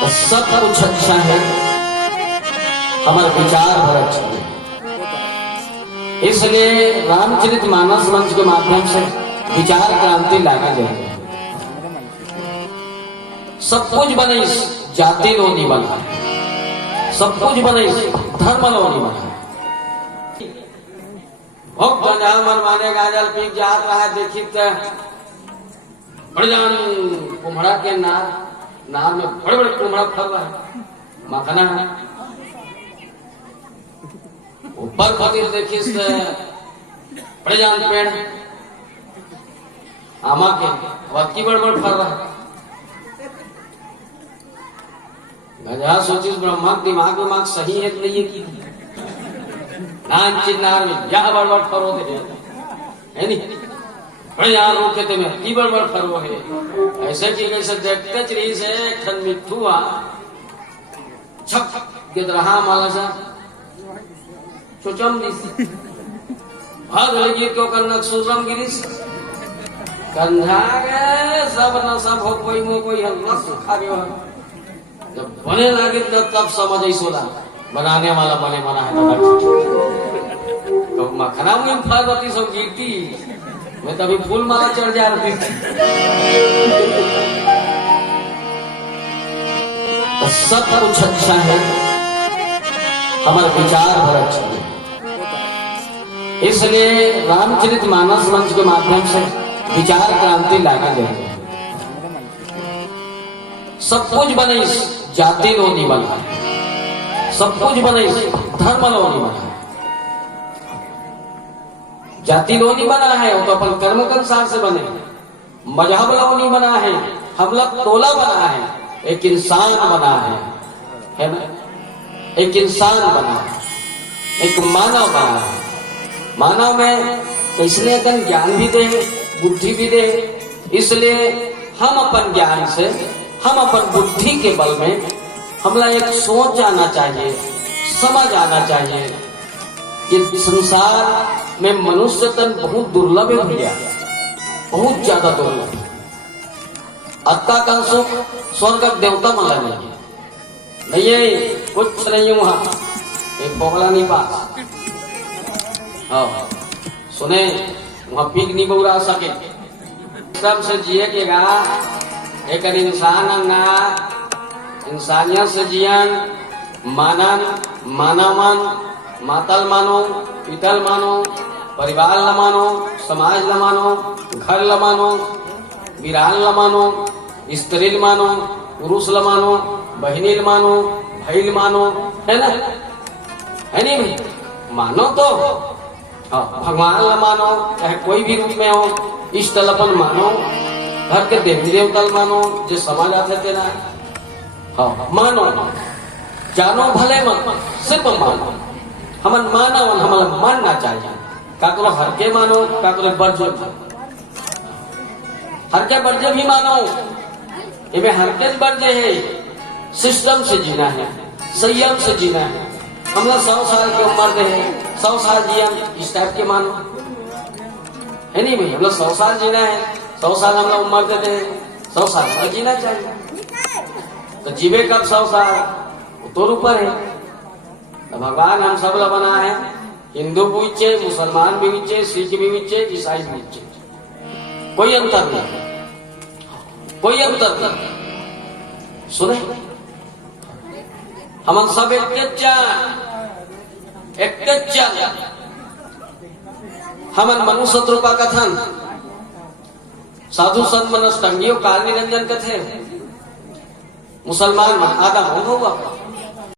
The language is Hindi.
तो सब कुछ अच्छा है, हमारे विचार बहुत अच्छे हैं। इसलिए रामचरितमानस मंच के माध्यम से विचार क्रांति लाना चाहिए। सब कुछ बने, जाति लो नहीं बना, सब कुछ बने, धर्म लो नहीं बना। भक्त जहाँ मन माने गाजल पीक जात रहा है, देखी बड़े जान कुम्हड़ा के नार में बड़े बड़े कुम्हड़ा फल रहा है, मखना है ऊपर खातिर देखी बड़े जान पेड़ आमा के वक्की बड़ बड़ फल रहा है। गजा सोचिस ब्रह्मा दिमाग विमाग सही है कि नहीं है की नान चिन्नार में यह बड़ बड़ फरो दे है नहीं, बड़े यहाँ रोके थे में की बड़ बड़ फरो है। ऐसे की कैसे देखते चरी से खन मिठुआ छप गिद रहा माला सा चुचम दिस भाग लगी क्यों करना सुजम गिरीश कंधा के सब न सब हो कोई मो कोई हम न सुखा गयो। जब बने लगे तब समझ आई सोला बनाने वाला बने बना है तो मखना में फल रहती सब गिरती, मैं तभी फूल माला चढ़ जा रही थी। तो सब कुछ अच्छा है, हमारे विचार बहुत अच्छे हैं। इसलिए रामचरितमानस मंच के माध्यम से विचार क्रांति लाना चाहिए। सब कुछ बने, जाति लो नहीं बना, सब कुछ बने, धर्म लो नहीं बना। जाति लो नहीं बना है वो तो अपन कर्म के अनुसार से बने, मजहब लो नहीं बना है, हम लोग टोला बना है, एक इंसान बना है ना, एक इंसान बना है, एक मानव बना है। मानव में इसलिए अपन ज्ञान भी दे, बुद्धि भी दे, इसलिए हम अपन ज्ञान से, हम अपन बुद्धि के बल में हमला एक सोच आना चाहिए, समझ आना चाहिए। ये संसार में मनुष्य तन बहुत दुर्लभ है भैया, बहुत ज्यादा दुर्लभ है। अत्ता का सुख स्वर्ग देवता माला नहीं है, कुछ नहीं है वहां, एक बोगला नहीं पास। हाँ सुने वहां पीक नहीं बउरा सके, सब से जिए के गा एक इंसान अंगा इंसानियत से जियन मानन मानवन मातल मानो, पितल मानो, परिवार ल मानो, समाज ल मानो, घर ल मानो, बिरान ल मानो, स्त्री ल मानो, पुरुष ल मानो, बहनी ल मानो, भाई ल मानो, है ना, है नहीं भाई? मानो तो भगवान ल मानो, चाहे कोई भी रूप में हो, इष्ट अपन मानो, घर के देवी देवता मानो, जो समाज आते थे ना, हाँ मानो, जानो भले मत, सिर्फ मानो। हमन मानवन हमला मानना चाहिए, काकरो हर के मानो, काकरो बर्ज हर के बर्ज भी मानो, ये हर के बर्ज है। सिस्टम से जीना है, संयम से जीना है। हमला 100 साल की उम्र है, 100 साल जिया इस टाइप के मानो, है नहीं भाई? हमला 100 साल जीना है, 100 साल हमला उम्र देते हैं, 100 साल जीना चाहिए। तो जीवे कब 100 साल तो ऊपर है। तो भगवान हम सब ला बना है, हिंदू भी इच्छे, मुसलमान भी इच्छे, सिख भी इच्छे, ईसाई भी इच्छे, कोई अंतर नहीं, कोई अंतर नहीं। सुने हम सब एक हमन मनुष्य रूपा कथन साधु संत मनस टंगियो काल निरंजन कथे मुसलमान मन आदम होगा